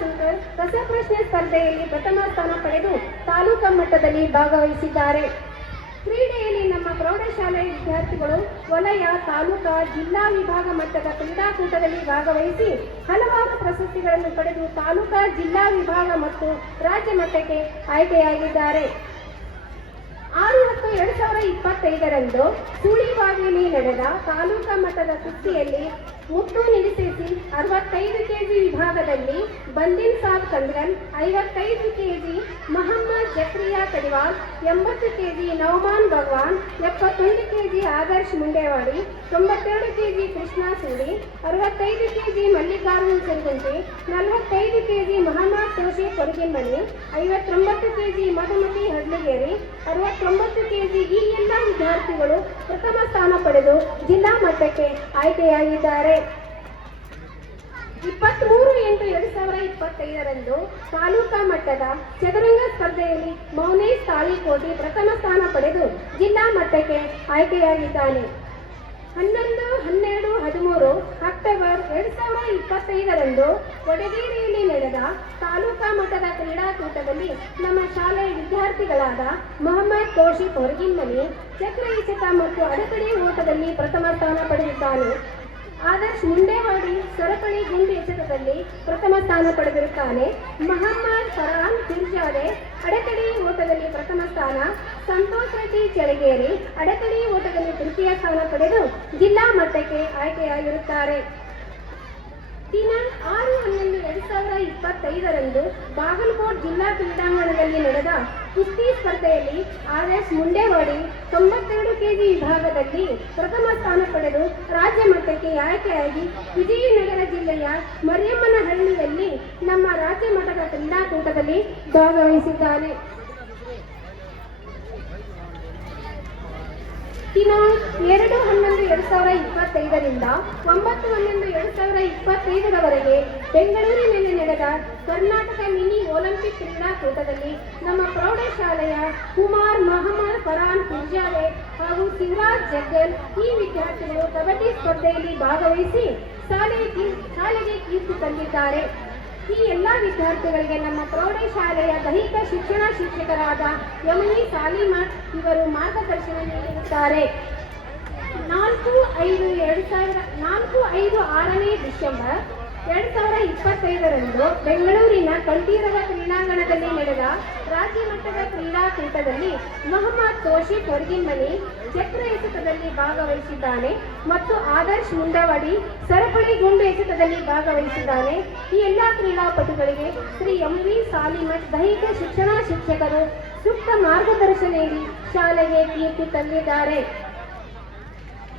ಶಂಕರ್ ರಸಪ್ರಶ್ನೆ ಸ್ಪರ್ಧೆಯಲ್ಲಿ ಪ್ರಥಮ ಸ್ಥಾನ ಪಡೆದು ತಾಲೂಕಾ ಮಟ್ಟದಲ್ಲಿ ಭಾಗವಹಿಸಿದ್ದಾರೆ. ಕ್ರೀಡೆಯಲ್ಲಿ ನಮ್ಮ ಪ್ರೌಢಶಾಲೆ ವಿದ್ಯಾರ್ಥಿಗಳು ವಲಯ, ತಾಲೂಕಾ, ಜಿಲ್ಲಾ ವಿಭಾಗ ಮಟ್ಟದ ಕ್ರೀಡಾಕೂಟದಲ್ಲಿ ಭಾಗವಹಿಸಿ ಹಲವಾರು ಪ್ರಶಸ್ತಿಗಳನ್ನು ಪಡೆದು ತಾಲೂಕಾ, ಜಿಲ್ಲಾ ವಿಭಾಗ ಮತ್ತು ರಾಜ್ಯ ಮಟ್ಟಕ್ಕೆ ಆಯ್ಕೆಯಾಗಿದ್ದಾರೆ. 6/10/2025 ಸುಳಿಬಾವಿಯಲ್ಲಿ ನಡೆದ ತಾಲೂಕಾ ಮಟ್ಟದ ಕುಸ್ತಿಯಲ್ಲಿ ಮುತ್ತು ನಿರೀಕ್ಷಿಸಿ 65 ಕೆಜಿ ವಿಭಾಗದಲ್ಲಿ Bandin Saab Kandgal, 55 KG Mohammed Zakriya Kadiwal, 80 KG Nouman Bhagwan, 71 KG Adarsh Mundewadi, 92 KG Krishna Suri, 65 KG Mallikarjun Selgunti, 45 KG Mohammed Toshif Koraginmani, 59 KG Madhumati Hadligeri, 69 KG ಈ ಎಲ್ಲ ವಿದ್ಯಾರ್ಥಿಗಳು ಪ್ರಥಮ ಸ್ಥಾನ ಪಡೆದು ಜಿಲ್ಲಾ ಮಟ್ಟಕ್ಕೆ ಆಯ್ಕೆಯಾಗಿದ್ದಾರೆ. 23/8/2025 ತಾಲೂಕಾ ಮಟ್ಟದ ಚದುರಂಗ ಸ್ಪರ್ಧೆಯಲ್ಲಿ ಮೌನೇಶ್ ತಾಳಿಕೋಟಿ ಪ್ರಥಮ ಸ್ಥಾನ ಪಡೆದು ಜಿಲ್ಲಾ ಮಟ್ಟಕ್ಕೆ ಆಯ್ಕೆಯಾಗಿದ್ದಾನೆ. 11-12-13 ಅಕ್ಟೋಬರ್ 2025 ವಡಗೇರಿಯಲ್ಲಿ ನಡೆದ ತಾಲೂಕಾ ಮಟ್ಟದ ಕ್ರೀಡಾಕೂಟದಲ್ಲಿ ನಮ್ಮ ಶಾಲೆಯ ವಿದ್ಯಾರ್ಥಿಗಳಾದ ಮೊಹಮ್ಮದ್ ತೋಷಿಫ್ ಹೊರಗಿನ್ಮನಿ ಚಕ್ರ ಎಸೆತ ಮತ್ತು ಅಡೆತಡೆ ಓಟದಲ್ಲಿ ಪ್ರಥಮ ಸ್ಥಾನ ಪಡೆದಿದ್ದಾನೆ. ಆದರ್ಶ್ ಮುಂಡೇವಾಡಿ ಸರಪಳಿ ಗುಂಡು ಎಸೆತದಲ್ಲಿ ಪ್ರಥಮ ಸ್ಥಾನ ಪಡೆದಿರುತ್ತಾನೆ. ಮಹಮ್ಮದ್ ಫರಾನ್ ಪಿರ್ಜಾದೆ ಅಡೆತಡೆ ಓಟದಲ್ಲಿ ಪ್ರಥಮ ಸ್ಥಾನ, ಸಂತೋಷ್ ರೆಡ್ಡಿ ಚಳಗೇರಿ ಅಡೆತಡೆ ಓಟದಲ್ಲಿ ತೃತೀಯ ಸ್ಥಾನ ಪಡೆದು ಜಿಲ್ಲಾ ಮಟ್ಟಕ್ಕೆ ಆಯ್ಕೆಯಾಗಿರುತ್ತಾರೆ. ದಿನಾಂಕ 6/11/2025 ಬಾಗಲಕೋಟ್ ಜಿಲ್ಲಾ ಕ್ರೀಡಾಂಗಣದಲ್ಲಿ ನಡೆದ ಕುಸ್ತಿ ಸ್ಪರ್ಧೆಯಲ್ಲಿ ಆರ್ಎಸ್ ಮುಂಡೇವಾಡಿ 92 ಕೆಜಿ ವಿಭಾಗದಲ್ಲಿ ಪ್ರಥಮ ಸ್ಥಾನ ಪಡೆದು ರಾಜ್ಯ ಮಟ್ಟಕ್ಕೆ ಆಯ್ಕೆಯಾಗಿ ವಿಜಯನಗರ ಜಿಲ್ಲೆಯ ಮರಿಯಮ್ಮನಹಳ್ಳಿಯಲ್ಲಿ ನಮ್ಮ ರಾಜ್ಯ ಮಟ್ಟದ ಕ್ರೀಡಾಕೂಟದಲ್ಲಿ ಭಾಗವಹಿಸಿದ್ದಾನೆ. ದಿನಾಂಕ 2/11/2025 9/11/2025 ಬೆಂಗಳೂರಿನಲ್ಲಿ ನಡೆದ ಕರ್ನಾಟಕ ಮಿನಿ ಒಲಿಂಪಿಕ್ ಕ್ರೀಡಾಕೂಟದಲ್ಲಿ ನಮ್ಮ ಪ್ರೌಢಶಾಲೆಯ ಕುಮಾರ್ ಮೊಹಮ್ಮದ್ ಫರಾನ್ ಪಿರ್ಜಾದೆ ಹಾಗೂ ಶಿವರಾಜ್ ಜಗ್ಗಲ್ ಈ ವಿದ್ಯಾರ್ಥಿಗಳು ಕಬಡ್ಡಿ ಸ್ಪರ್ಧೆಯಲ್ಲಿ ಭಾಗವಹಿಸಿ ಶಾಲೆಗೆ ಕೀರ್ತಿ ತಂದಿದ್ದಾರೆ. ಈ ಎಲ್ಲ ವಿದ್ಯಾರ್ಥಿಗಳಿಗೆ ನಮ್ಮ ಪ್ರೌಢಶಾಲೆಯ ದೈಹಿಕ ಶಿಕ್ಷಣ ಶಿಕ್ಷಕರಾದ ಯಮನಿ ಸಾಲಿಮಠ್ ಇವರು ಮಾರ್ಗದರ್ಶನ ನೀಡಿರುತ್ತಾರೆ. 4/5/6 ಡಿಸೆಂಬರ್ 2025 ಬೆಂಗಳೂರಿನ ಕಂಠೀರವ ಕ್ರೀಡಾಂಗಣದಲ್ಲಿ ನಡೆದ ರಾಜ್ಯ ಮಟ್ಟದ ಕ್ರೀಡಾಕೂಟದಲ್ಲಿ ಮೊಹಮ್ಮದ್ ತೋಷಿಫ್ ಹೊರಗಿನ್ಮನಿ ಚಕ್ರ ಎಸೆತದಲ್ಲಿ ಭಾಗವಹಿಸಿದ್ದಾನೆ ಮತ್ತು ಆದರ್ಶ್ ಮುಂಡವಾಡಿ ಸರಪಳಿ ಗುಂಡು ಎಸೆತದಲ್ಲಿ ಭಾಗವಹಿಸಿದ್ದಾನೆ. ಈ ಎಲ್ಲ ಕ್ರೀಡಾಪಟುಗಳಿಗೆ ಶ್ರೀ ಎಂ.ವಿ. ಸಾಲಿಮಠ್ ದೈಹಿಕ ಶಿಕ್ಷಣ ಶಿಕ್ಷಕರು ಸೂಕ್ತ ಮಾರ್ಗದರ್ಶನ ನೀಡಿ ಶಾಲೆಗೆ ಕೀರ್ತಿ ತಂದಿದ್ದಾರೆ.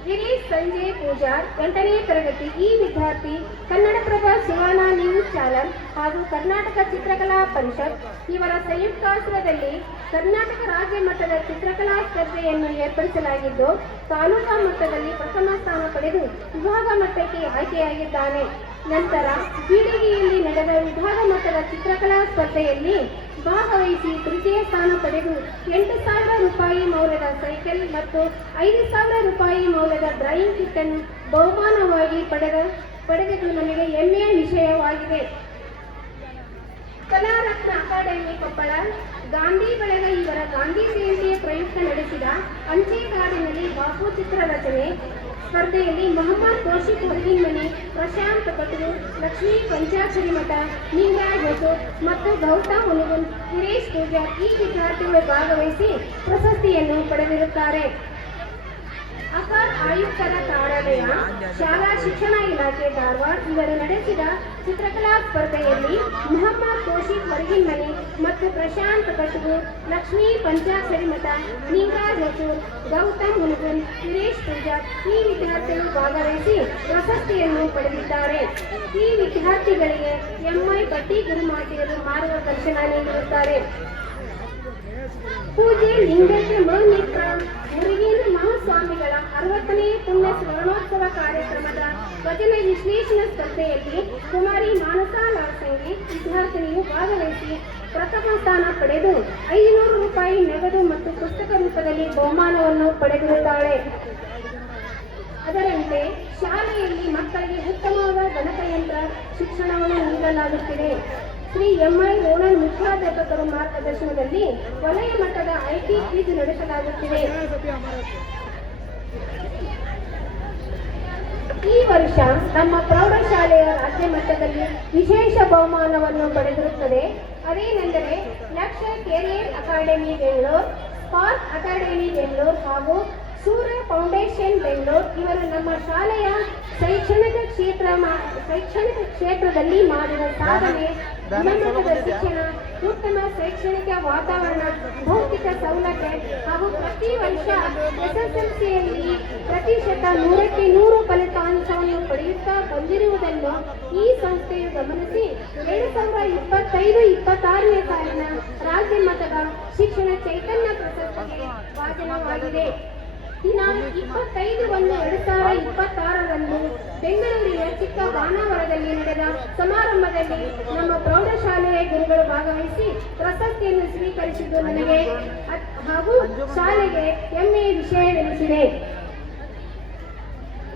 ಗಿರೀಶ್ ಸಂಜಯ್ ಪೂಜಾರ್ 8ನೇ ತರಗತಿ ಈ ವಿದ್ಯಾರ್ಥಿ ಕನ್ನಡಪ್ರಭ ಸುವರ್ಣ ನ್ಯೂಸ್ ಚಾನಲ್ ಹಾಗೂ ಕರ್ನಾಟಕ ಚಿತ್ರಕಲಾ ಪರಿಷತ್ ಇವರ ಸಂಯುಕ್ತಾಶ್ರಯದಲ್ಲಿ ಕರ್ನಾಟಕ ರಾಜ್ಯ ಮಟ್ಟದ ಚಿತ್ರಕಲಾ ಸ್ಪರ್ಧೆಯನ್ನು ಏರ್ಪಡಿಸಲಾಗಿದ್ದು ತಾಲೂಕಾ ಮಟ್ಟದಲ್ಲಿ ಪ್ರಥಮ ಸ್ಥಾನ ಪಡೆದು ವಿಭಾಗ ಮಟ್ಟಕ್ಕೆ ಆಯ್ಕೆಯಾಗಿದ್ದಾನೆ. ನಂತರ ಬೀಳಗಿಯಲ್ಲಿ ನಡೆದ ವಿಭಾಗ ಮಟ್ಟದ ಚಿತ್ರಕಲಾ ಸ್ಪರ್ಧೆಯಲ್ಲಿ ಭಾಗವಹಿಸಿ ತೃತೀಯ ಸ್ಥಾನ ಪಡೆದು 8,000 ರೂಪಾಯಿ ಮೌಲ್ಯದ ಸೈಕಲ್ ಮತ್ತು 5,000 ರೂಪಾಯಿ ಮೌಲ್ಯದ ಡ್ರಾಯಿಂಗ್ ಕಿಟ್ ಅನ್ನು ಬಹುಮಾನವಾಗಿ ಪಡೆದಿದ್ದು ನಮಗೆ ಹೆಮ್ಮೆಯ ವಿಷಯವಾಗಿದೆ. ಕಲಾರತ್ನ ಅಕಾಡೆಮಿ ಕೊಪ್ಪಳ ಗಾಂಧಿ ಬಳಗ ಇವರ ಗಾಂಧಿ ಜಯಂತಿಯ ಪ್ರಯುಕ್ತ ನಡೆಸಿದ ಅಂಚೆಗಾಡಿನಲ್ಲಿ ಬಾಪು ಚಿತ್ರ ರಚನೆ ಸ್ಪರ್ಧೆಯಲ್ಲಿ ಮೊಹಮ್ಮದ್ ತೋಷಿಫ್ ಹೊರಗಿನ್ಮನಿ, ಪ್ರಶಾಂತ್ ಕಟೂರು, ಲಕ್ಷ್ಮೀ ಪಂಚಾಕ್ಷರಿ ಮಠ, ನಿಂಗರಾಜ್ ಹೊಸೂರ್ ಮತ್ತು ಗೌತಮ್ ಹುನಗುನ್, ಸುರೇಶ್ ಪೂಜಾರ್ ಈ ವಿದ್ಯಾರ್ಥಿಗಳು ಭಾಗವಹಿಸಿ ಪ್ರಶಸ್ತಿಯನ್ನು ಪಡೆದಿರುತ್ತಾರೆ. ಅಕಾರ್ ಆಯುಕ್ತರ ಕಾರ್ಯಾಲಯ, ಶಾಲಾ ಶಿಕ್ಷಣ ಇಲಾಖೆ ಧಾರವಾಡ ಇವರು ನಡೆಸಿದ ಚಿತ್ರಕಲಾ ಸ್ಪರ್ಧೆಯಲ್ಲಿ ಮೊಹಮ್ಮದ್ ತೋಷಿಫ್ ಹೊರಗಿನ್ಮನಿ ಮತ್ತು ಪ್ರಶಾಂತ್ ಕಟೂರು, ಲಕ್ಷ್ಮೀ ಪಂಚಾಕ್ಷರಿ ಮಠ, ನಿಂಗರಾಜ್ ಹೊಸೂರ್, ಗೌತಮ್ ಹುನಗುನ್, ಸುರೇಶ್ ಪೂಜಾರ್ ಈ ವಿದ್ಯಾರ್ಥಿಗಳು ಭಾಗವಹಿಸಿ ಪ್ರಶಸ್ತಿಯನ್ನು ಪಡೆದಿದ್ದಾರೆ. ಈ ವಿದ್ಯಾರ್ಥಿಗಳಿಗೆ ಎಂಐ ಪಟ್ಟಿ ಗುರುಮಾತೆಯರು ಮಾರ್ಗದರ್ಶನ ನೀಡಿರುತ್ತಾರೆ. ಪೂಜೆ ಲಿಂಗೈಕ್ಯ ಮೌನಿಕ ಮುರುಗೇನ ಮಹಾಸ್ವಾಮಿಗಳ 60ನೇ ಪುಣ್ಯ ಸ್ಮರಣೋತ್ಸವ ಕಾರ್ಯಕ್ರಮದ ವಚನ ವಿಶ್ಲೇಷಣಾ ಸ್ಪರ್ಧೆಯಲ್ಲಿ ಕುಮಾರಿ ಮಾನಸ ಲಾಸಂಗಿ ವಿದ್ಯಾರ್ಥಿನಿಯು ಭಾಗವಹಿಸಿ ಪ್ರಥಮ ಸ್ಥಾನ ಪಡೆದು 500 ರೂಪಾಯಿ ನಗದು ಮತ್ತು ಪುಸ್ತಕ ರೂಪದಲ್ಲಿ ಬಹುಮಾನವನ್ನು ಪಡೆದಿರುತ್ತಾಳೆ. ಅದರಂತೆ ಶಾಲೆಯಲ್ಲಿ ಮಕ್ಕಳಿಗೆ ಉತ್ತಮವಾದ ಗಣಕಯಂತ್ರ ಶಿಕ್ಷಣವನ್ನು ನೀಡಲಾಗುತ್ತಿದೆ. ಶ್ರೀ ಎಂಐ ರೋಣನ್ ಮುಖ್ಯಾಧ್ಯಾಪಕರ ಮಾರ್ಗದರ್ಶನದಲ್ಲಿ ವಲಯ ಮಟ್ಟದ ಐಟಿ ಕ್ವಿಜ್ ನಡೆಸಲಾಗುತ್ತಿದೆ. ಈ ವರ್ಷ ನಮ್ಮ ಪ್ರೌಢಶಾಲೆಯ ರಾಜ್ಯ ಮಟ್ಟದಲ್ಲಿ ವಿಶೇಷ ಬಹುಮಾನವನ್ನು ಪಡೆದಿರುತ್ತದೆ. ಅದೇನೆಂದರೆ ಲಕ್ಷ್ಯ career academy Bengaluru, spark academy Bengaluru ಹಾಗೂ ಸೂರ್ಯ ಫೌಂಡೇಶನ್ ಬೆಂಗಳೂರು ಇವರು ನಮ್ಮ ಶಾಲೆಯ ಶೈಕ್ಷಣಿಕ ಕ್ಷೇತ್ರದಲ್ಲಿ ಮಾಡಿದ ಸಾಧನೆ, ಗುಣಮಟ್ಟದ ಶಿಕ್ಷಣ, ಉತ್ತಮ ಶೈಕ್ಷಣಿಕ ವಾತಾವರಣ, ಭೌತಿಕ ಸೌಲಭ್ಯ ಹಾಗೂ ಪ್ರತಿ ವರ್ಷ ಎಸ್ಎಸ್ಎಲ್ಸಿಯಲ್ಲಿ ಪ್ರತಿಶತ 100ಕ್ಕೆ 100 ಫಲಿತಾಂಶವನ್ನು ಪಡೆಯುತ್ತಾ ಬಂದಿರುವುದನ್ನು ಈ ಸಂಸ್ಥೆಯು ಗಮನಿಸಿ 2025-26ನೇ ಸಾಲಿನ ರಾಜ್ಯ ಮಟ್ಟದ ಶಿಕ್ಷಣ ಚೈತನ್ಯ ಪ್ರಶಸ್ತಿಗೆ ಭಾಜನವಾಗಿದೆ. ದಿನಾಂಕ 25/1/2026ರಂದು ಬೆಂಗಳೂರಿನ ಚಿಕ್ಕ ಬಾಣಾವರದಲ್ಲಿ ನಡೆದ ಸಮಾರಂಭದಲ್ಲಿ ನಮ್ಮ ಪ್ರೌಢಶಾಲೆಯ ಗುರುಗಳು ಭಾಗವಹಿಸಿ ಪ್ರಶಸ್ತಿಯನ್ನು ಸ್ವೀಕರಿಸಿದ್ದು ನನಗೆ ಹಾಗೂ ಶಾಲೆಗೆ ಹೆಮ್ಮೆಯ ವಿಷಯವೆನಿಸಿದೆ.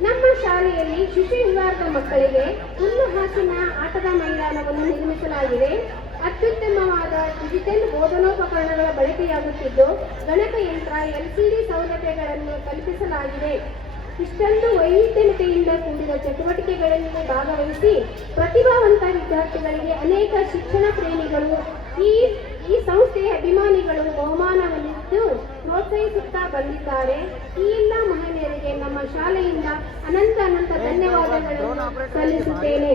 ನಮ್ಮ ಶಾಲೆಯಲ್ಲಿ ಶಿಶು ವಿಭಾಗದ ಮಕ್ಕಳಿಗೆ ಹುಲ್ಲು ಹಾಸಿನ ಆಟದ ಮೈದಾನವನ್ನು ನಿರ್ಮಿಸಲಾಗಿದೆ. ಅತ್ಯುತ್ತಮವಾದ ಡಿಜಿಟಲ್ ಬೋಧನೋಪಕರಣಗಳ ಬಳಕೆಯಾಗುತ್ತಿದ್ದು ಗಣಕಯಂತ್ರ, ಎಲ್ಸಿಡಿ ಸೌಲಭ್ಯಗಳನ್ನು ಕಲ್ಪಿಸಲಾಗಿದೆ. ಇಷ್ಟೊಂದು ವೈವಿಧ್ಯತೆಯಿಂದ ಕೂಡಿದ ಚಟುವಟಿಕೆಗಳಲ್ಲಿ ಭಾಗವಹಿಸಿ ಪ್ರತಿಭಾವಂತ ವಿದ್ಯಾರ್ಥಿಗಳಿಗೆ ಅನೇಕ ಶಿಕ್ಷಣ ಪ್ರೇಮಿಗಳು ಈ ಸಂಸ್ಥೆಯ ಅಭಿಮಾನಿಗಳು ಬಹುಮಾನವನ್ನಿದ್ದು ಪ್ರೋತ್ಸಾಹಿಸುತ್ತಾ ಬಂದಿದ್ದಾರೆ. ಈ ಎಲ್ಲ ಮಹಿಳೆಯರಿಗೆ ನಮ್ಮ ಶಾಲೆಯಿಂದ ಅನಂತ ಧನ್ಯವಾದಗಳನ್ನು ಸಲ್ಲಿಸುತ್ತೇನೆ.